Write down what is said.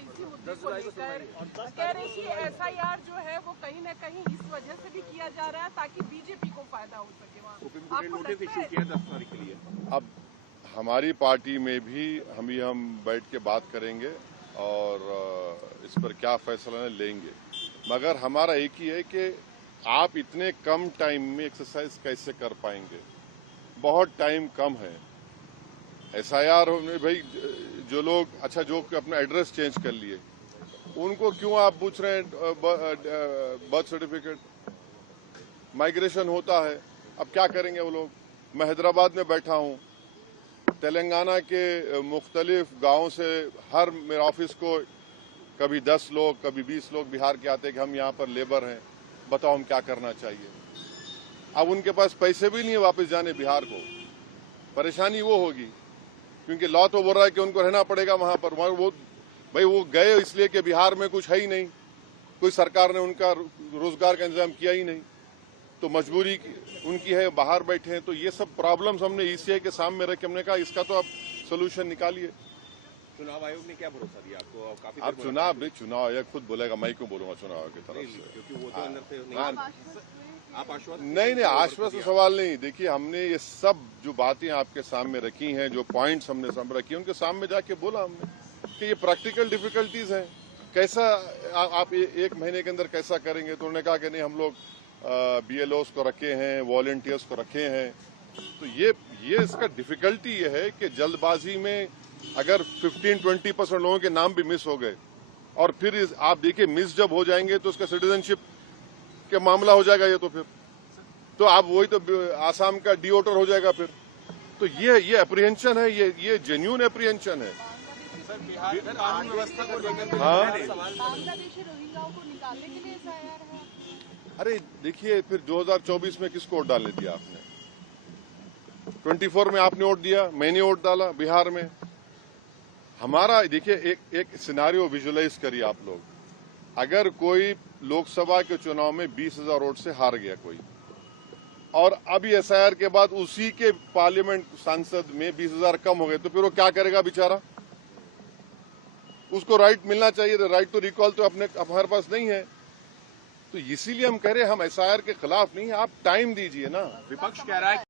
इसी मुद्दे को लेकर कह रहे कि एफआईआर जो है वो कहीं न कहीं इस वजह से भी किया जा रहा है ताकि बीजेपी को फायदा हो सके। वहाँ नोटिस इशू किया 10 तारीख के लिए। अब हमारी पार्टी में भी हम बैठ के बात करेंगे और इस पर क्या फैसला लेंगे, मगर हमारा एक ही है कि आप इतने कम टाइम में एक्सरसाइज कैसे कर पाएंगे। बहुत टाइम कम है। एसआईआर में भाई जो लोग जो अपना एड्रेस चेंज कर लिए उनको क्यों आप पूछ रहे हैं बर्थ सर्टिफिकेट। माइग्रेशन होता है, अब क्या करेंगे वो लोग। मैं हैदराबाद में बैठा हूं, तेलंगाना के मुख्तलिफ गांवों से हर मेरे ऑफिस को कभी 10 लोग कभी 20 लोग बिहार के आते हैं कि हम यहाँ पर लेबर हैं, बताओ हम क्या करना चाहिए। अब उनके पास पैसे भी नहीं है वापस जाने बिहार को। परेशानी वो होगी क्योंकि लॉ तो बोल रहा है कि उनको रहना पड़ेगा वहां पर। वो गए इसलिए कि बिहार में कुछ है ही नहीं, कोई सरकार ने उनका रोजगार का इंतजाम किया ही नहीं, तो मजबूरी उनकी है, बाहर बैठे हैं। तो ये सब प्रॉब्लम्स हमने ईसीआई के सामने रख के हमने कहा इसका तो आप सोल्यूशन निकालिए। चुनाव आयोग ने क्या भरोसा दिया आपको? काफी अब चुनाव आयोग खुद बोलेगा, मैं क्यों बोलूंगा चुनाव आयोग की तरफ से, क्योंकि वो तो अंदर से आप आश्वस्त नहीं आश्वस्त सवाल नहीं। देखिए हमने ये सब जो बातें आपके सामने रखी हैं, जो पॉइंट्स हमने सामने रखी हैं, उनके सामने जाके बोला हमने कि ये प्रैक्टिकल डिफिकल्टीज हैं, कैसा आप 1 महीने के अंदर कैसा करेंगे। तो उन्होंने कहा कि नहीं हम लोग BLOs को रखे हैं, वॉलंटियर्स को रखे हैं। तो ये इसका डिफिकल्टी ये है कि जल्दबाजी में अगर 15-20% लोगों के नाम भी मिस हो गए और फिर आप देखिए मिस जब हो जाएंगे तो उसका सिटीजनशिप के मामला हो जाएगा। ये तो आप वही तो आसाम का डिओटर हो जाएगा फिर। तो ये अप्रीहेंशन है, ये जेन्युइन अप्रीहेंशन है। सर बिहार कानून व्यवस्था को लेकर बांग्लादेशी रोहिंग्याओं को निकालने के लिए एसआईआर है। अरे देखिए फिर 2024 में किसको वोट डालने दिया आपने? 24 में आपने वोट दिया, मैंने वोट डाला बिहार में। हमारा देखिए एक सिनारियो विजुअलाइज करिए आप लोग। अगर कोई लोकसभा के चुनाव में 20,000 वोट से हार गया कोई, और अभी एसआईआर के बाद उसी के पार्लियामेंट सांसद में 20,000 कम हो गए, तो फिर वो क्या करेगा बेचारा? उसको राइट मिलना चाहिए, राइट टू रिकॉल तो हमारे पास नहीं है। तो इसीलिए हम कह रहे हैं हम एसआईआर के खिलाफ नहीं है, आप टाइम दीजिए ना। विपक्ष कह रहा है